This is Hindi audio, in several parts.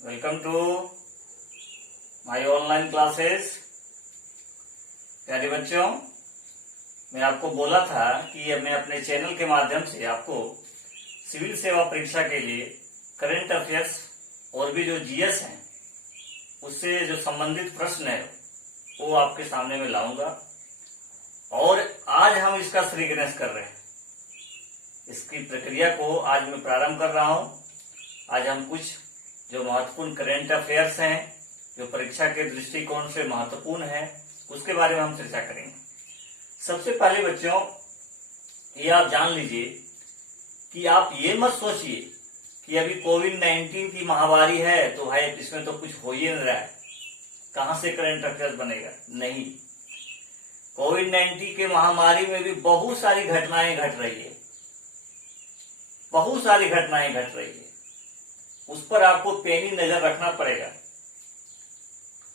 Welcome to my online classes. प्यारे बच्चों, मैं आपको बोला था कि मैं अपने चैनल के माध्यम से आपको सिविल सेवा परीक्षा के लिए करंट अफेयर्स और भी जो जीएस हैं उससे जो संबंधित प्रश्न है वो आपके सामने में लाऊंगा। और आज हम इसका श्रीगणेश कर रहे हैं। इसकी प्रक्रिया को आज मैं प्रारंभ कर रहा हूं। आज हम कुछ जो महत्वपूर्ण करंट अफेयर्स हैं जो परीक्षा के दृष्टिकोण से महत्वपूर्ण है उसके बारे में हम चर्चा करेंगे। सबसे पहले बच्चों, ये आप जान लीजिए कि आप ये मत सोचिए कि अभी कोविड-19 की महामारी है तो भाई इसमें तो कुछ हो ही नहीं रहा है, कहां से करंट अफेयर्स बनेगा। नहीं, कोविड-19 के महामारी में भी बहुत सारी घटनाएं घट रही है, बहुत सारी घटनाएं घट रही है। उस पर आपको पैनी नजर रखना पड़ेगा।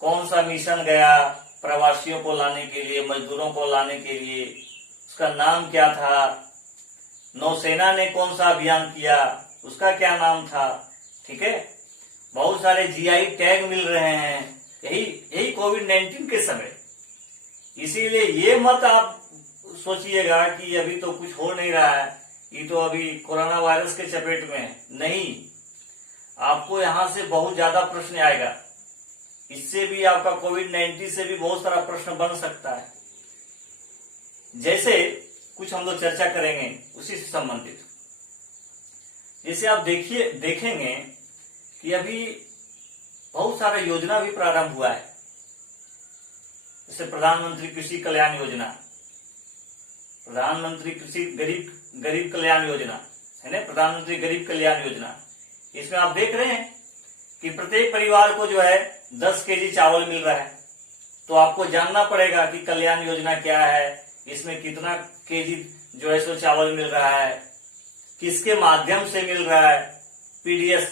कौन सा मिशन गया प्रवासियों को लाने के लिए, मजदूरों को लाने के लिए, उसका नाम क्या था, नौसेना ने कौन सा अभियान किया, उसका क्या नाम था। ठीक है, बहुत सारे जीआई टैग मिल रहे हैं यही कोविड-19 के समय। इसीलिए ये मत आप सोचिएगा कि अभी तो कुछ हो नहीं रहा है, ये तो अभी कोरोना वायरस के चपेट में है। नहीं, आपको यहां से बहुत ज्यादा प्रश्न आएगा। इससे भी आपका कोविड-19 से भी बहुत सारा प्रश्न बन सकता है। जैसे कुछ हम लोग चर्चा करेंगे उसी से संबंधित। जैसे आप देखेंगे कि अभी बहुत सारा योजना भी प्रारंभ हुआ है। जैसे प्रधानमंत्री कृषि कल्याण योजना, प्रधानमंत्री कृषि गरीब कल्याण योजना है ना, प्रधानमंत्री गरीब कल्याण योजना। इसमें आप देख रहे हैं कि प्रत्येक परिवार को जो है 10 केजी चावल मिल रहा है। तो आपको जानना पड़ेगा कि कल्याण योजना क्या है, इसमें कितना केजी जो है सो चावल मिल रहा है, किसके माध्यम से मिल रहा है। पीडीएस,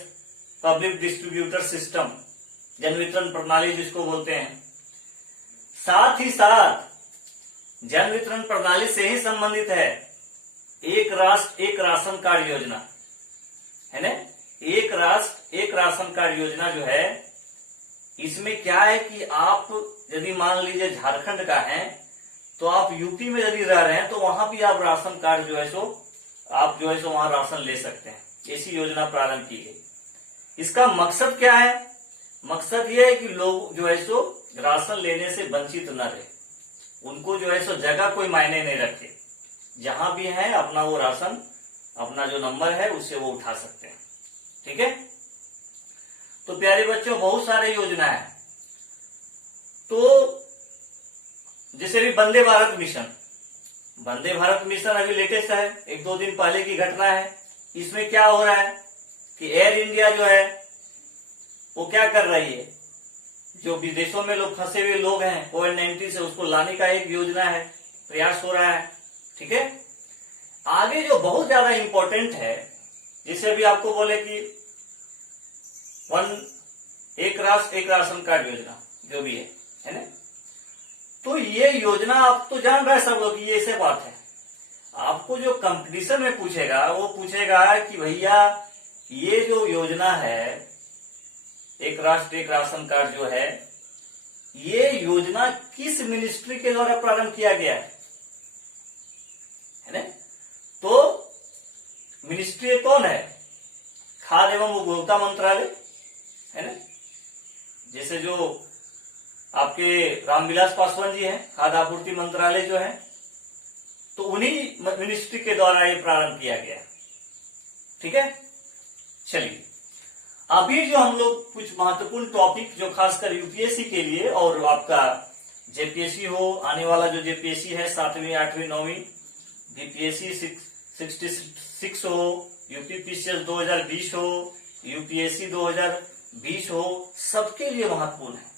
पब्लिक डिस्ट्रीब्यूटर सिस्टम, जन वितरण प्रणाली जिसको बोलते हैं। साथ ही साथ जन वितरण प्रणाली से ही संबंधित है एक राष्ट्र एक राशन कार्ड योजना, है ना। एक राष्ट्र एक राशन कार्ड योजना जो है, इसमें क्या है कि आप यदि मान लीजिए झारखंड का है तो आप यूपी में यदि रह रहे हैं तो वहां भी आप राशन कार्ड जो है सो आप जो है सो वहां राशन ले सकते हैं। ऐसी योजना प्रारंभ की गई। इसका मकसद क्या है? मकसद ये है कि लोग जो है सो राशन लेने से वंचित न रहे, उनको जो है सो जगह कोई मायने नहीं रखे, जहां भी है अपना वो राशन, अपना जो नंबर है उससे वो उठा सकते हैं। ठीक है, तो प्यारे बच्चों बहुत सारे योजना है। तो जैसे भी वंदे भारत मिशन अभी लेटेस्ट है, 1-2 दिन पहले की घटना है। इसमें क्या हो रहा है कि एयर इंडिया जो है वो क्या कर रही है, जो विदेशों में लोग फंसे हुए लोग हैं कोविड-19 से, उसको लाने का एक योजना है, प्रयास हो रहा है। ठीक है, आगे जो बहुत ज्यादा इंपॉर्टेंट है, जिसे अभी आपको बोले कि एक राष्ट्र एक राशन कार्ड योजना जो भी है ना, तो ये योजना आप तो जान रहे हैं सब लोग, ये ऐसे बात है। आपको जो कंपटीशन में पूछेगा वो पूछेगा कि भैया ये जो योजना है एक राष्ट्र एक राशन कार्ड जो है, ये योजना किस मिनिस्ट्री के द्वारा प्रारंभ किया गया है ना। तो मिनिस्ट्री कौन है? खाद्य एवं उपभोक्ता मंत्रालय, है ना। जैसे जो आपके रामविलास पासवान जी हैं, खाद्य आपूर्ति मंत्रालय जो है, तो उन्हीं मिनिस्ट्री के द्वारा ये प्रारंभ किया गया। ठीक है, चलिए अभी जो हम लोग कुछ महत्वपूर्ण टॉपिक जो खासकर यूपीएससी के लिए और आपका जेपीएससी हो, आने वाला जो जेपीएससी है 7वीं 8वीं 9वीं, बीपीएससी 66 हो, यूपीपीसीएस 2020 हो, यूपीएससी 2020 हो, सबके लिए महत्वपूर्ण है।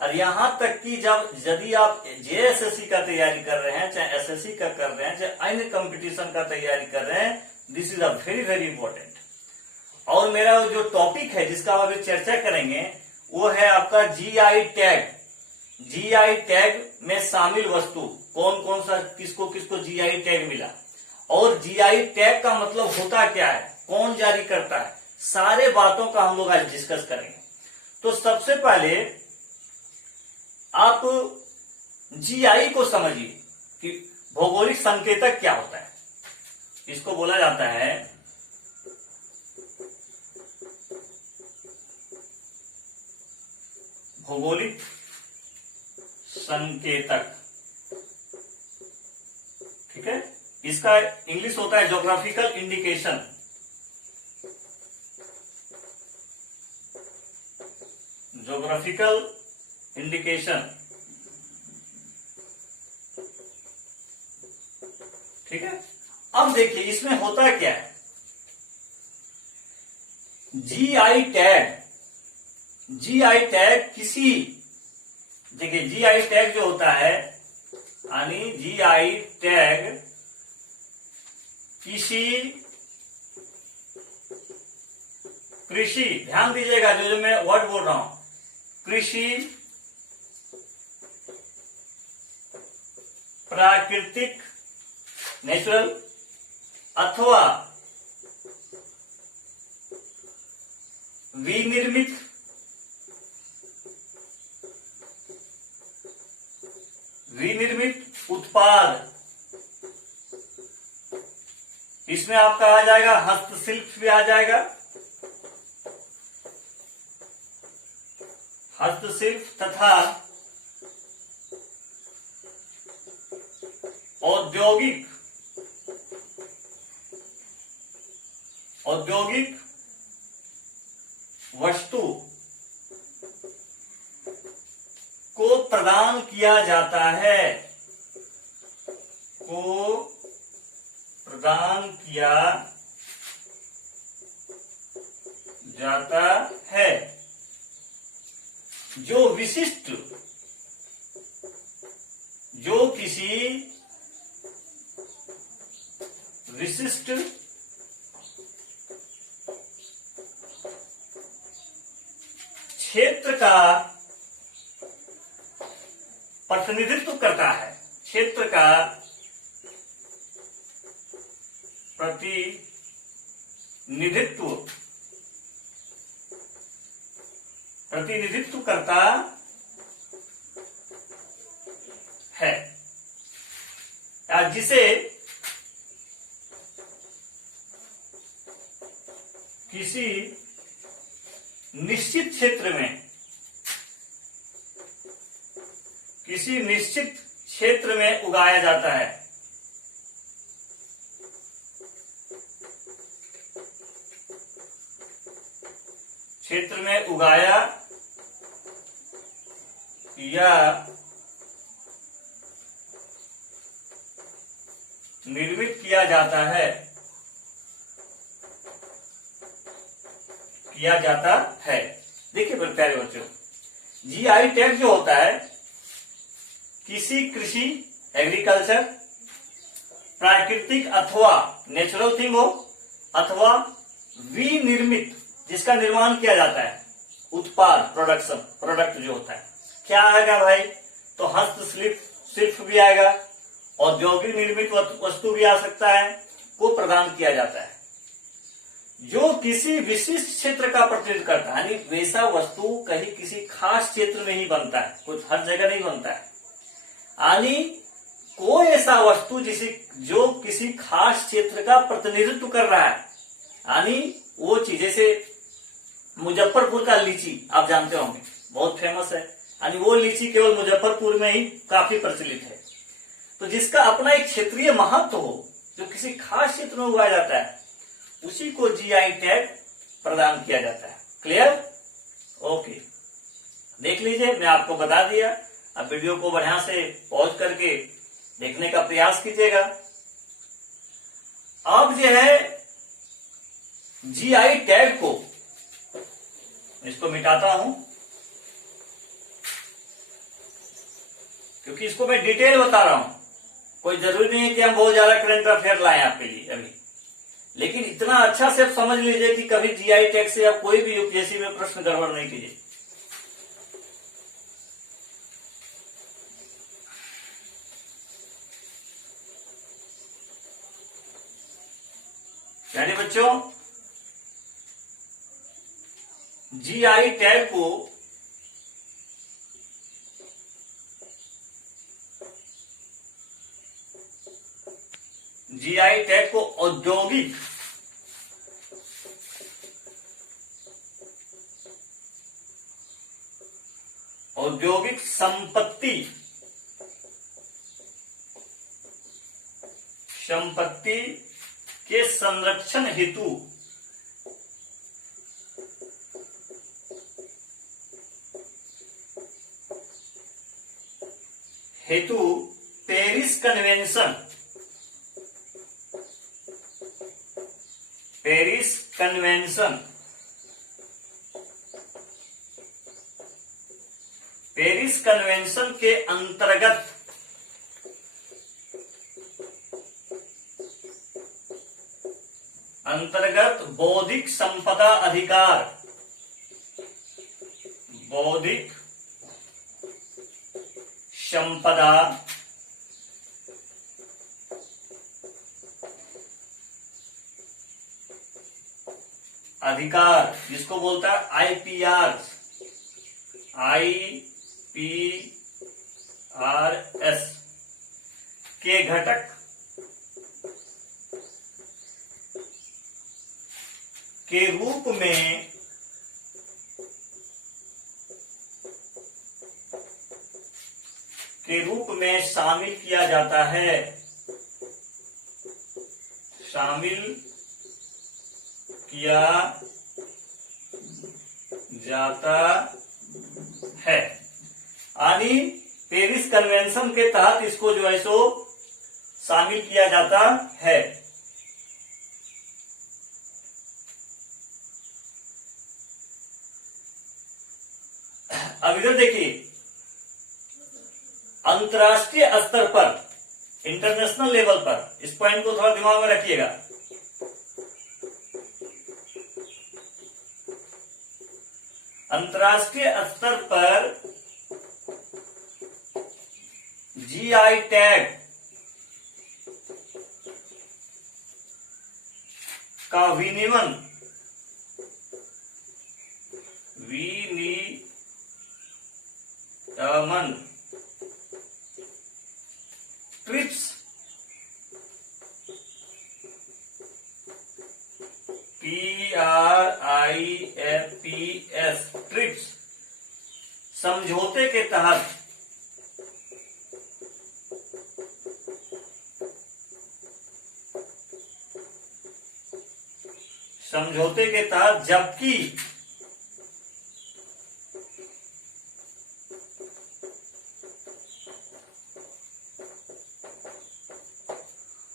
और यहां तक कि यदि आप जेएसएससी का तैयारी कर रहे हैं, चाहे एसएससी का कर रहे हैं, चाहे अन्य कंपटीशन का तैयारी कर रहे हैं, this is a very very important. और मेरा जो टॉपिक है जिसका हम अभी चर्चा करेंगे वो है आपका जीआई टैग। जीआई टैग में शामिल वस्तु कौन कौन सा, किसको किसको जीआई टैग मिला, और जीआई टैग का मतलब होता क्या है, कौन जारी करता है, सारे बातों का हम लोग आज डिस्कस करेंगे। तो सबसे पहले आप जीआई को समझिए कि भौगोलिक संकेतक क्या होता है। इसको बोला जाता है भौगोलिक संकेतक, ठीक है। इसका इंग्लिश होता है ज्योग्राफिकल इंडिकेशन। ज्योग्राफिकल इंडिकेशन, ठीक है। अब देखिए इसमें होता क्या है, जीआई टैग, जीआई टैग किसी, देखिए जीआई टैग जो होता है, यानी जीआई टैग किसी कृषि, ध्यान दीजिएगा जो मैं वर्ड बोल रहा हूं, कृषि, प्राकृतिक नेचुरल, अथवा विनिर्मित उत्पाद। इसमें आपका आ जाएगा हस्तशिल्प भी आ जाएगा, हस्तशिल्प तथा औद्योगिक वस्तु को प्रदान किया जाता है, को प्रदान किया जाता है, जो विशिष्ट, जो किसी विशिष्ट क्षेत्र का प्रतिनिधित्व करता है, क्षेत्र का प्रतिनिधित्व करता है, या जिसे किसी निश्चित क्षेत्र में, किसी निश्चित क्षेत्र में उगाया जाता है, क्षेत्र में उगाया या निर्मित किया जाता है, देखिए फिर प्यारे बच्चों, जीआई टैग जो होता है किसी कृषि, एग्रीकल्चर, प्राकृतिक अथवा नेचुरल थिंग हो, अथवा विनिर्मित, जिसका निर्माण किया जाता है, उत्पाद, प्रोडक्ट जो होता है, क्या आएगा भाई, तो हस्तशिल्प भी आएगा, औद्योगिक निर्मित वस्तु भी आ सकता है, को प्रदान किया जाता है, जो किसी विशिष्ट क्षेत्र का प्रतिनिधित्व करता है। यानी वैसा वस्तु कहीं किसी खास क्षेत्र में ही बनता है, कुछ हर जगह नहीं बनता है। यानी कोई ऐसा वस्तु जो किसी खास क्षेत्र का प्रतिनिधित्व कर रहा है, यानी वो चीज, जैसे मुजफ्फरपुर का लीची आप जानते होंगे, बहुत फेमस है, यानी वो लीची केवल मुजफ्फरपुर में ही काफी प्रचलित है। तो जिसका अपना एक क्षेत्रीय महत्व हो, जो किसी खास क्षेत्र में उगाया जाता है, उसी को जीआई टैग प्रदान किया जाता है। क्लियर? ओके, देख लीजिए, मैं आपको बता दिया। अब वीडियो को बढ़िया से पॉज करके देखने का प्रयास कीजिएगा। अब जो है जीआई टैग को, इसको मिटाता हूं क्योंकि इसको मैं डिटेल बता रहा हूं, कोई जरूरी नहीं है कि हम बहुत ज्यादा करंट अफेयर लाएं आपके लिए अभी, लेकिन इतना अच्छा से आप समझ लीजिए कि कभी जीआई टैग से आप कोई भी यूपीएससी में प्रश्न गड़बड़ नहीं कीजिए। यानी बच्चों, जीआई टैग को जीआई टैग को औद्योगिक संपत्ति के संरक्षण हेतु पेरिस कन्वेंशन के अंतर्गत बौद्धिक संपदा अधिकार जिसको बोलता है आईपीआरएस के घटक के रूप में शामिल किया जाता है यानी पेरिस कन्वेंशन के तहत इसको जो है सो शामिल किया जाता है। अब इधर देखिए, अंतर्राष्ट्रीय स्तर पर, इंटरनेशनल लेवल पर, इस पॉइंट को थोड़ा दिमाग में रखिएगा। अंतर्राष्ट्रीय स्तर पर जीआई टैग का विनियमन ट्रिप्स ट्रिप्स समझौते के तहत जबकि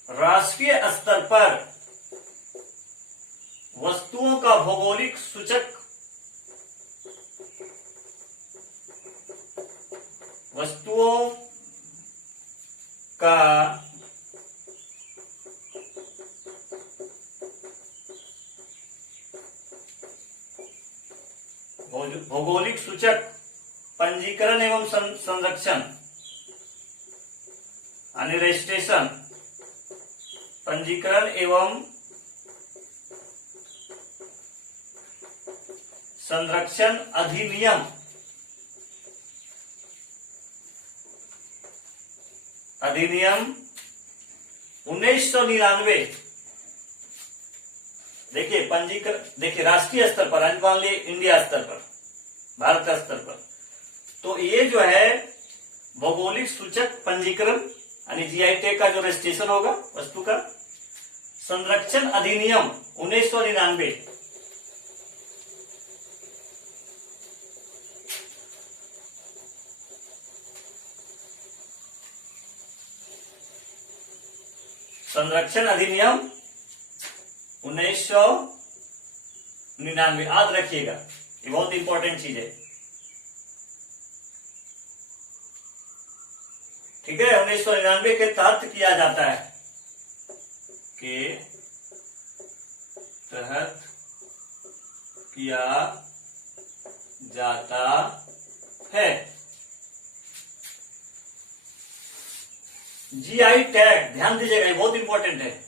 राष्ट्रीय स्तर पर वस्तुओं का भौगोलिक सूचक पंजीकरण एवं संरक्षण यानी रजिस्ट्रेशन, पंजीकरण एवं संरक्षण अधिनियम 1999। देखिए पंजीकरण, देखिए राष्ट्रीय स्तर पर, मान लीजिए इंडिया स्तर पर, भारत का स्तर पर, तो ये जो है भौगोलिक सूचक पंजीकरण यानी जीआई टैग का जो रजिस्ट्रेशन होगा वस्तु का, संरक्षण अधिनियम 1999, संरक्षण अधिनियम 1999 याद रखिएगा, ये बहुत इंपॉर्टेंट चीज है। ठीक है, 1999 के तहत किया जाता है, जीआई टैग ध्यान दीजिएगा, ये बहुत इंपॉर्टेंट है।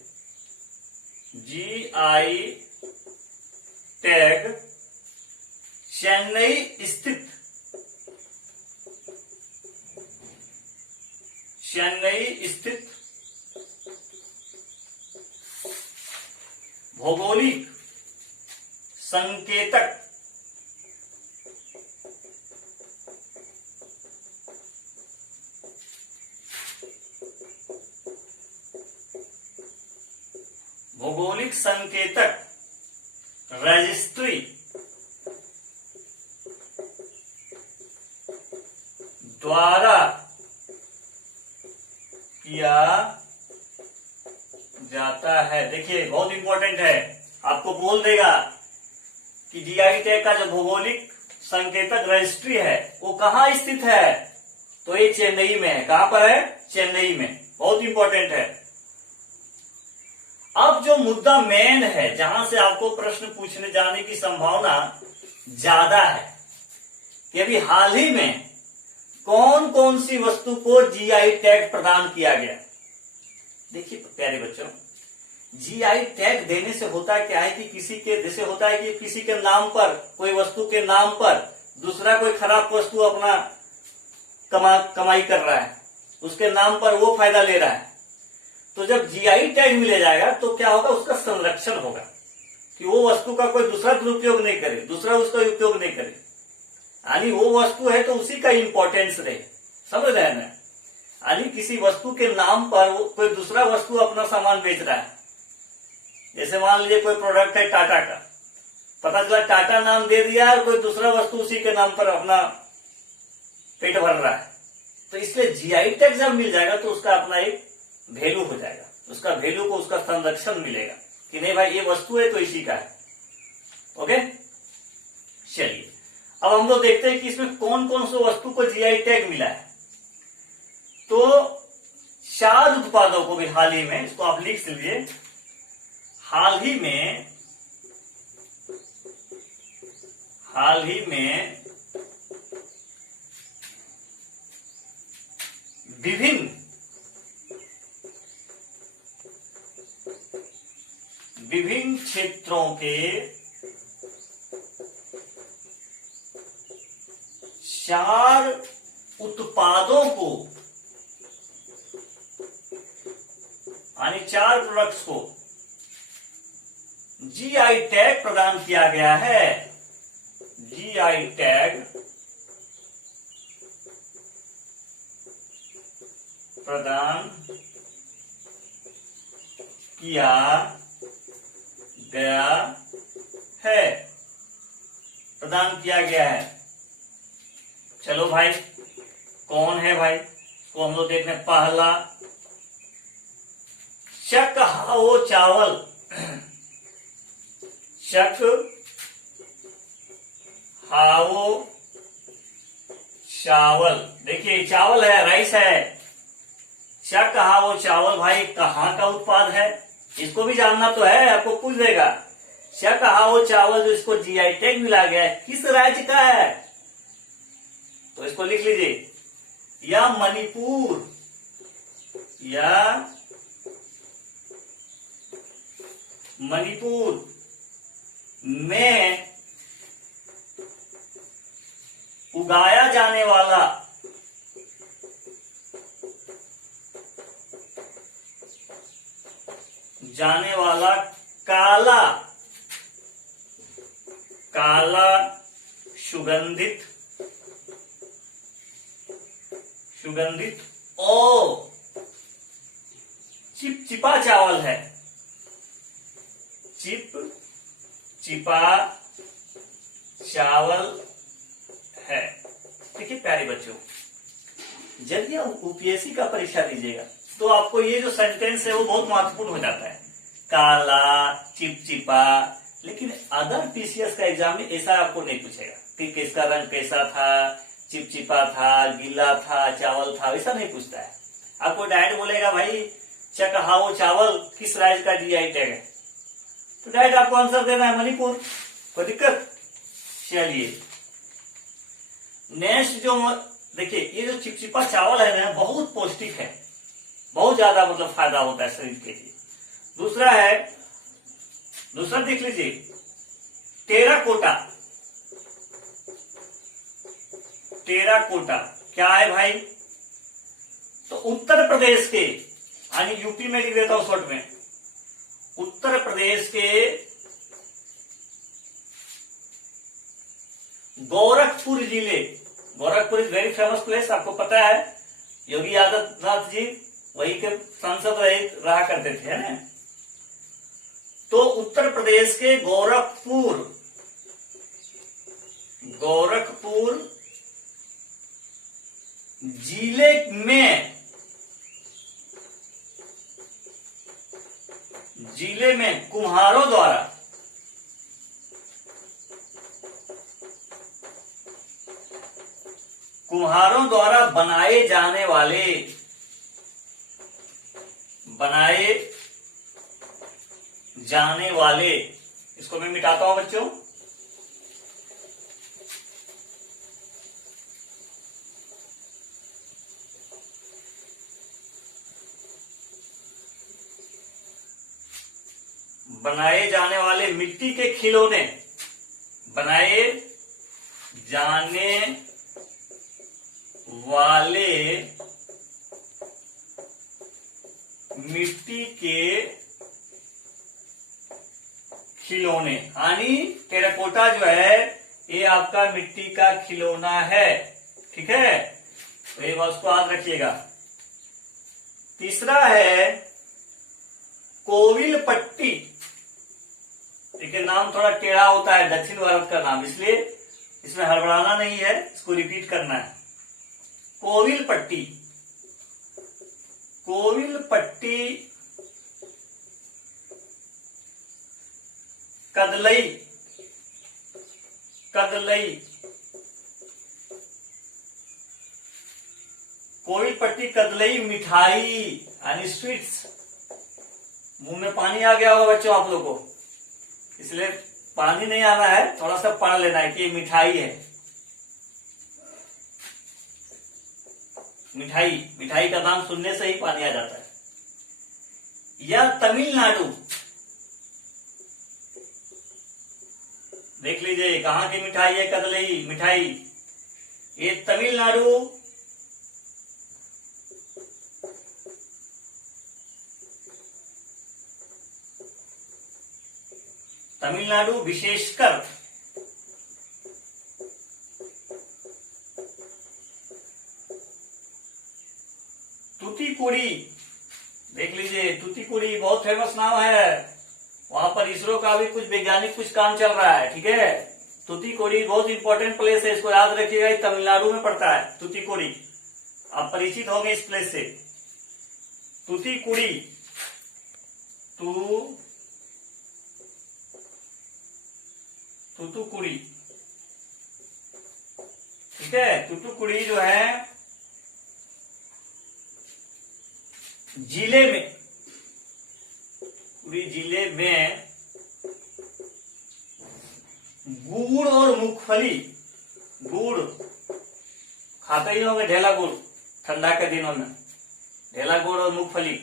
जीआई टैग चेन्नई स्थित भौगोलिक संकेतक भौगोलिक संकेतक रजिस्ट्री द्वारा किया जाता है। देखिए बहुत इंपॉर्टेंट है, आपको बोल देगा कि जीआई टैग का जो भौगोलिक संकेतक रजिस्ट्री है वो कहाँ स्थित है, तो ये चेन्नई में है। कहां पर है? चेन्नई में। बहुत इंपॉर्टेंट है। अब जो मुद्दा मेन है, जहां से आपको प्रश्न पूछने जाने की संभावना ज्यादा है कि अभी हाल ही में कौन कौन सी वस्तु को जीआई टैग प्रदान किया गया। देखिए प्यारे बच्चों, जीआई टैग देने से होता क्या है कि किसी के, जैसे होता है कि किसी के नाम पर, कोई वस्तु के नाम पर दूसरा कोई खराब वस्तु अपना कमाई कर रहा है, उसके नाम पर वो फायदा ले रहा है, तो जब जीआई टैग मिले जाएगा तो क्या होगा, उसका संरक्षण होगा कि वो वस्तु का कोई दूसरा दुरुपयोग नहीं करे, दूसरा उसका उपयोग नहीं करे, यानी वो वस्तु है तो उसी का इंपॉर्टेंस रहे। समझ रहे हैं ना? यानी किसी वस्तु के नाम पर वो कोई दूसरा वस्तु अपना सामान बेच रहा है। जैसे मान लीजिए कोई प्रोडक्ट है टाटा का, पता चला टाटा नाम दे दिया और कोई दूसरा वस्तु उसी के नाम पर अपना पेट भर रहा है, तो इसलिए जीआई टैग जब मिल जाएगा तो उसका अपना एक वैल्यू हो जाएगा, उसका वैल्यू को, उसका संरक्षण मिलेगा कि नहीं भाई ये वस्तु है तो इसी का है। ओके, चलिए अब हम लोग देखते हैं कि इसमें कौन कौन सी वस्तु को जीआई टैग मिला है। तो 4 उत्पादों को भी हाल ही में, इसको आप लिख लीजिए, हाल ही में विभिन्न क्षेत्रों के 4 उत्पादों को, यानी 4 प्रोडक्ट्स को जीआई टैग प्रदान किया गया है। जीआई टैग प्रदान किया गया है, प्रदान किया गया है। चलो भाई कौन है भाई, इसको हम लोग देख रहे हैं। पहला चक हाओ चावल, चक हाओ चावल, देखिए चावल है, राइस है। चक हाओ चावल भाई कहाँ का उत्पाद है, इसको भी जानना तो है, आपको पूछ देगा। चक हाओ चावल जो इसको जीआई टैग मिला गया है किस राज्य का है, तो इसको लिख लीजिए, या मणिपुर, या मणिपुर में उगाया जाने वाला काला सुगंधित और चिपचिपा चावल है। चिपचिपा चावल है। देखिए प्यारे बच्चों, जब आप यूपीएससी का परीक्षा दीजिएगा तो आपको ये जो सेंटेंस है वो बहुत महत्वपूर्ण हो जाता है, काला, चिपचिपा। लेकिन अदर पीसीएस का एग्जाम में ऐसा आपको नहीं पूछेगा कि किसका रंग कैसा था, चिपचिपा था, गीला था, चावल था, वैसा नहीं पूछता है। आपको डायरेक्ट बोलेगा भाई चक हाओ चावल किस राज्य का जीआई टैग है, तो डायरेक्ट आपको आंसर देना है मणिपुर। कोई दिक्कत? चलिए नेक्स्ट जो देखिए, ये जो चिपचिपा चावल है ना बहुत पौष्टिक है, बहुत ज्यादा मतलब फायदा होता है शरीर के लिए। दूसरा देख लीजिए, टेराकोटा। टेराकोटा क्या है भाई, तो उत्तर प्रदेश के, यानी यूपी में लिख देता हूं शॉर्ट में, उत्तर प्रदेश के गोरखपुर जिले, Gorakhpur is very famous place, आपको पता है, योगी आदित्यनाथ जी वही के सांसद रहा करते थे, है ना। तो उत्तर प्रदेश के गोरखपुर जिले में कुम्हारों द्वारा बनाए जाने वाले, इसको मैं मिटाता हूं बच्चों, बनाए जाने वाले मिट्टी के खिलौने, बनाए जाने वाले मिट्टी के खिलौने, यानी टेराकोटा जो है ये आपका मिट्टी का खिलौना है, ठीक है। तो ये बात को याद रखिएगा। तीसरा है कोविल पट्टी, देखिए नाम थोड़ा टेढ़ा होता है, दक्षिण भारत का नाम, इसलिए इसमें हड़बड़ाना नहीं है, इसको रिपीट करना है। कोविल पट्टी कदलई कोविल पट्टी कदलई मिठाई यानी स्वीट्स। मुंह में पानी आ गया होगा बच्चों आप लोगों को, इसलिए पानी नहीं आना है, थोड़ा सा पढ़ लेना है कि ये मिठाई है। मिठाई का नाम सुनने से ही पानी आ जाता है। या तमिलनाडु, देख लीजिए कहां की मिठाई है कदलई मिठाई, ये तमिलनाडु विशेषकर तूतीकुड़ी, देख लीजिए तूतीकुड़ी बहुत फेमस नाम है, वहां पर इसरो का भी कुछ वैज्ञानिक कुछ काम चल रहा है, ठीक है। तूतीकुड़ी बहुत इंपॉर्टेंट प्लेस है, इसको याद रखिएगा, तमिलनाडु में पड़ता है तूतीकुड़ी, आप परिचित होंगे इस प्लेस से। तूतीकुड़ी, तूतुकुड़ी, ठीक है। तूतुकुड़ी जो है जिले में गुड़ और मूंगफली, गुड़ खाते ही होंगे, ढेला गुड़, ठंडा के दिनों में ढेला गुड़ और मूंगफली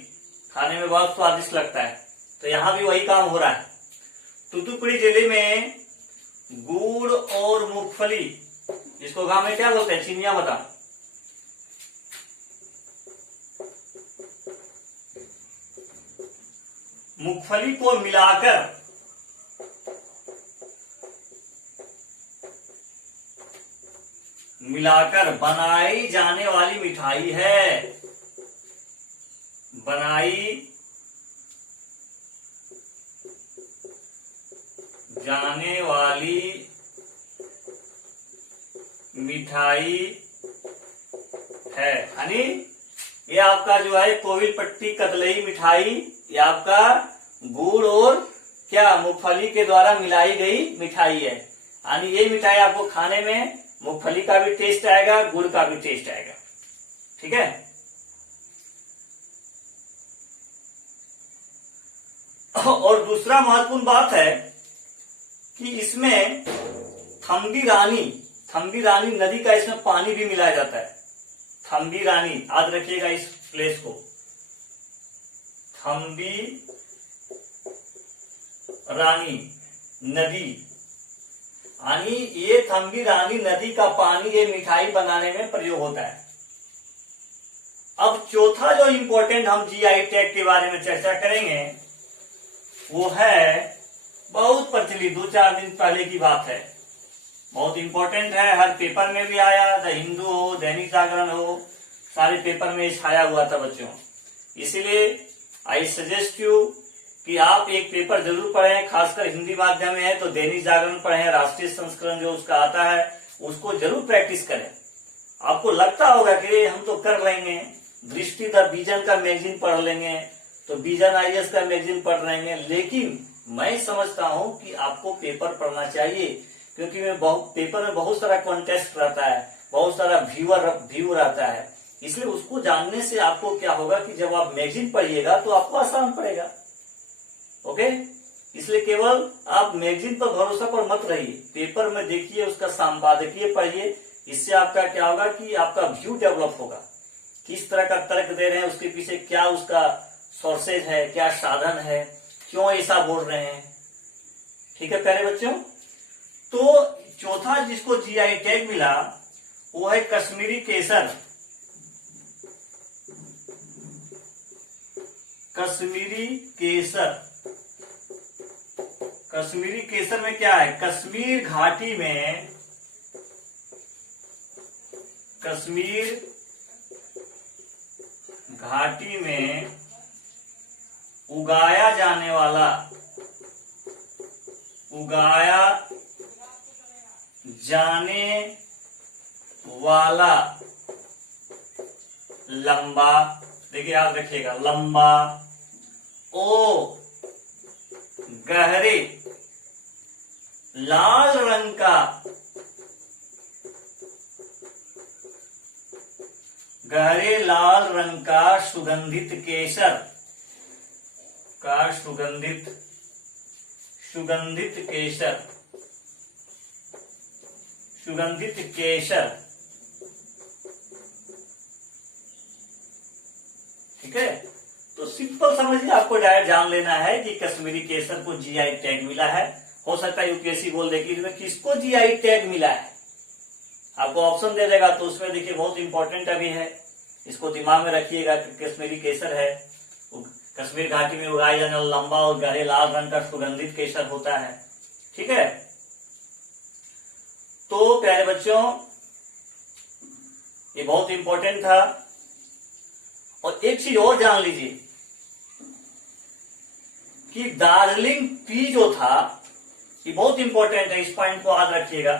खाने में बहुत स्वादिष्ट लगता है, तो यहां भी वही काम हो रहा है। तूतुकुड़ी जिले में गुड़ और मूंगफली, इसको गांव में क्या बोलते हैं, चिनिया बता, मूंगफली को मिलाकर बनाई जाने वाली मिठाई है, बनाई जाने वाली मिठाई है, यानी ये आपका जो है कोविल पट्टी कदलई मिठाई, ये आपका गुड़ और क्या मूंगफली के द्वारा मिलाई गई मिठाई है, यानी ये मिठाई आपको खाने में मूंगफली का भी टेस्ट आएगा, गुड़ का भी टेस्ट आएगा, ठीक है। और दूसरा महत्वपूर्ण बात है कि इसमें थम्बी रानी नदी का इसमें पानी भी मिलाया जाता है। थम्बी रानी, याद रखिएगा इस प्लेस को, थम्बी रानी नदी, यानी ये थम्बी रानी नदी का पानी ये मिठाई बनाने में प्रयोग होता है। अब चौथा जो इंपॉर्टेंट हम जीआई टैग के बारे में चर्चा करेंगे, वो है बहुत प्रचलित, 2-4 दिन पहले की बात है, बहुत इंपॉर्टेंट है, हर पेपर में भी आया, द हिंदू हो, दैनिक जागरण हो, सारे पेपर में छाया हुआ था बच्चों। इसीलिए आई सजेस्ट यू कि आप एक पेपर जरूर पढ़ें, खासकर हिंदी माध्यम में है तो दैनिक जागरण पढ़ें, राष्ट्रीय संस्करण जो उसका आता है उसको जरूर प्रैक्टिस करें। आपको लगता होगा कि हम तो कर लेंगे, दृष्टि द विजन का मैगजीन पढ़ लेंगे, तो विजन आईएएस का मैगजीन पढ़ लेंगे, लेकिन मैं समझता हूं कि आपको पेपर पढ़ना चाहिए, क्योंकि पेपर में बहुत सारा कॉन्टेस्ट रहता है, बहुत सारा व्यू रहता है, इसलिए उसको जानने से आपको क्या होगा कि जब आप मैगजीन पढ़िएगा तो आपको आसान पड़ेगा। ओके, इसलिए केवल आप मैगजीन पर भरोसा पर मत रहिए, पेपर में देखिए, उसका संपादकीय पढ़िए, इससे आपका क्या होगा कि आपका व्यू डेवलप होगा, किस तरह का तर्क दे रहे हैं, उसके पीछे क्या उसका सोर्सेज है, क्या साधन है, क्यों ऐसा बोल रहे हैं। ठीक है प्यारे बच्चों, तो चौथा जिसको जीआई टैग मिला वो है कश्मीरी केसर। कश्मीरी केसर, कश्मीरी केसर में क्या है, कश्मीर घाटी में, कश्मीर घाटी में उगाया जाने वाला, उगाया जाने वाला लंबा, देखिए याद रखिएगा, लंबा ओ गहरे लाल रंग का, गहरे लाल रंग का सुगंधित केसर का सुगंधित केसर, सुगंधित केसर। ठीक है, तो सिंपल समझिए, आपको डायरेक्ट जान लेना है कि कश्मीरी केसर को जीआई टैग मिला है। हो सकता है यूपीएससी बोल दे कि इसमें किसको जीआई टैग मिला है, आपको ऑप्शन दे देगा, तो उसमें देखिए बहुत इंपॉर्टेंट अभी है, इसको दिमाग में रखिएगा कि कश्मीरी केसर है, कश्मीर घाटी में उगाया जाने वाला लंबा और गहरे लाल रंग का सुगंधित केसर होता है। ठीक है, तो प्यारे बच्चों ये बहुत इंपॉर्टेंट था। और एक चीज और जान लीजिए कि दार्जिलिंग टी जो था, ये बहुत इंपॉर्टेंट है, इस पॉइंट को याद रखिएगा,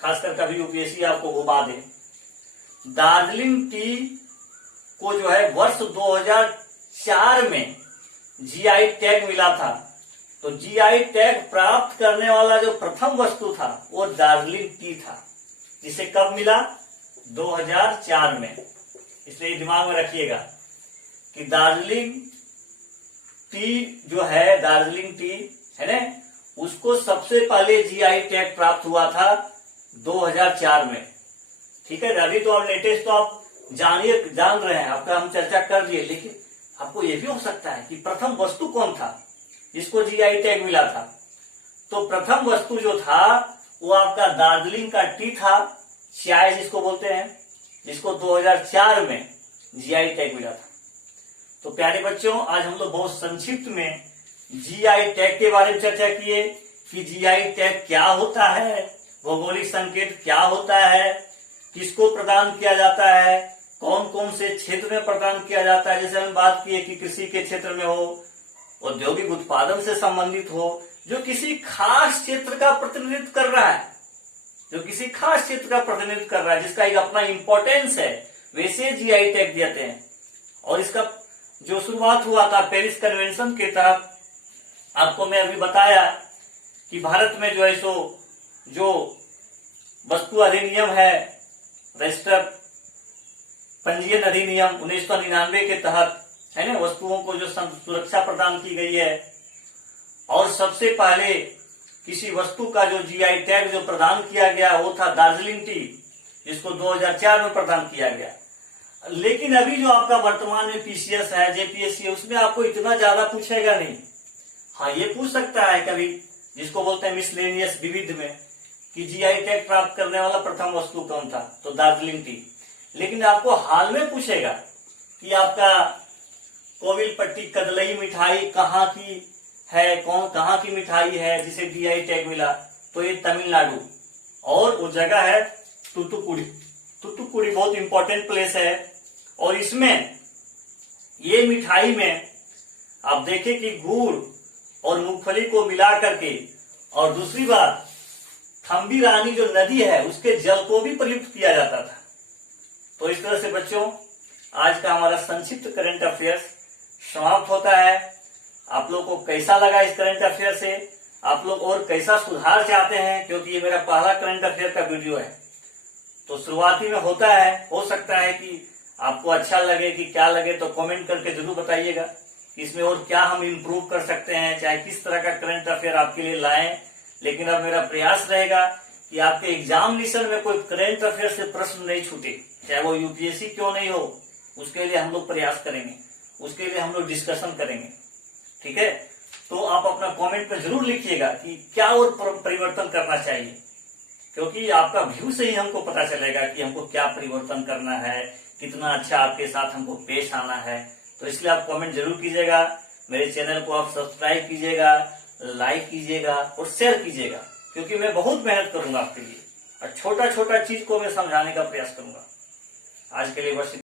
खासकर कभी यूपीएससी आपको घुमा दे। दार्जिलिंग टी को जो है वर्ष 2004 में जीआई टैग मिला था, तो जीआई टैग प्राप्त करने वाला जो प्रथम वस्तु था वो दार्जिलिंग टी था, जिसे कब मिला, 2004 में। इसलिए दिमाग में रखिएगा कि दार्जिलिंग टी जो है, दार्जिलिंग टी है ना, उसको सबसे पहले जीआई टैग प्राप्त हुआ था 2004 में। ठीक है, अभी तो आप लेटेस्ट तो आप जान रहे हैं, आपका हम चर्चा कर दिए, लेकिन आपको यह भी हो सकता है कि प्रथम वस्तु कौन था जिसको जीआई टैग मिला था। तो प्रथम वस्तु जो था वो आपका दार्जिलिंग का टी था, चाय जिसको बोलते हैं, जिसको 2004 में जीआई टैग मिला था। तो प्यारे बच्चों, आज हम लोग बहुत संक्षिप्त में जीआई टैग के बारे में चर्चा किए कि जीआई टैग क्या होता है, भौगोलिक संकेत क्या होता है, किसको प्रदान किया जाता है, कौन कौन से क्षेत्र में प्रदान किया जाता है। जैसे हम बात किए कि कृषि के क्षेत्र में हो, औद्योगिक उत्पादन से संबंधित हो, जो किसी खास क्षेत्र का प्रतिनिधित्व कर रहा है, जो किसी खास क्षेत्र का प्रतिनिधित्व कर रहा है, जिसका एक अपना इंपॉर्टेंस है, वैसे जीआई टैग देते हैं। और इसका जो शुरुआत हुआ था पेरिस कन्वेंशन के तहत, आपको मैं अभी बताया कि भारत में जो है सो जो वस्तु अधिनियम है, रजिस्टर पंजीयन अधिनियम 1999 के तहत है ना, वस्तुओं को जो सुरक्षा प्रदान की गई है। और सबसे पहले किसी वस्तु का जो जीआई टैग जो प्रदान किया गया वो था दार्जिलिंग टी, जिसको 2004 में प्रदान किया गया। लेकिन अभी जो आपका वर्तमान में पीसीएस है, जेपीएससी है, उसमें आपको इतना ज्यादा पूछेगा नहीं। हाँ, ये पूछ सकता है कभी, जिसको बोलते हैं मिसलेनियस विविध में, कि जीआई टैग प्राप्त करने वाला प्रथम वस्तु कौन था, तो दार्जिलिंग टी। लेकिन आपको हाल में पूछेगा कि आपका कोविलपट्टी कदलई मिठाई कहाँ की है, कौन कहाँ की मिठाई है जिसे GI टैग मिला, तो ये तमिलनाडु, और वो जगह है तूतुकुड़ी। तूतुकुड़ी बहुत इंपॉर्टेंट प्लेस है, और इसमें ये मिठाई में आप देखें कि गुड़ और मूंगफली को मिला करके, और दूसरी बात थम्बी रानी जो नदी है उसके जल को भी प्रयुक्त किया जाता था। तो इस तरह से बच्चों आज का हमारा संक्षिप्त करंट अफेयर्स समाप्त होता है। आप लोग को कैसा लगा इस करंट अफेयर से, आप लोग और कैसा सुधार चाहते हैं, क्योंकि ये मेरा पहला करंट अफेयर का वीडियो है, तो शुरुआती में होता है, हो सकता है कि आपको अच्छा लगे कि क्या लगे, तो कमेंट करके जरूर बताइएगा कि इसमें और क्या हम इम्प्रूव कर सकते हैं, चाहे किस तरह का करंट अफेयर आपके लिए लाएं। लेकिन अब मेरा प्रयास रहेगा कि आपके एग्जामिनेशन में कोई करंट अफेयर से प्रश्न नहीं छूटे, चाहे वो यूपीएससी क्यों नहीं हो, उसके लिए हम लोग प्रयास करेंगे, उसके लिए हम लोग डिस्कशन करेंगे। ठीक है, तो आप अपना कमेंट में जरूर लिखिएगा कि क्या और परिवर्तन करना चाहिए, क्योंकि आपका व्यू से ही हमको पता चलेगा कि हमको क्या परिवर्तन करना है, कितना अच्छा आपके साथ हमको पेश आना है। तो इसलिए आप कमेंट जरूर कीजिएगा, मेरे चैनल को आप सब्सक्राइब कीजिएगा, लाइक कीजिएगा और शेयर कीजिएगा, क्योंकि मैं बहुत मेहनत करूंगा आपके लिए और छोटा छोटा चीज को मैं समझाने का प्रयास करूंगा। आज के लिए बस।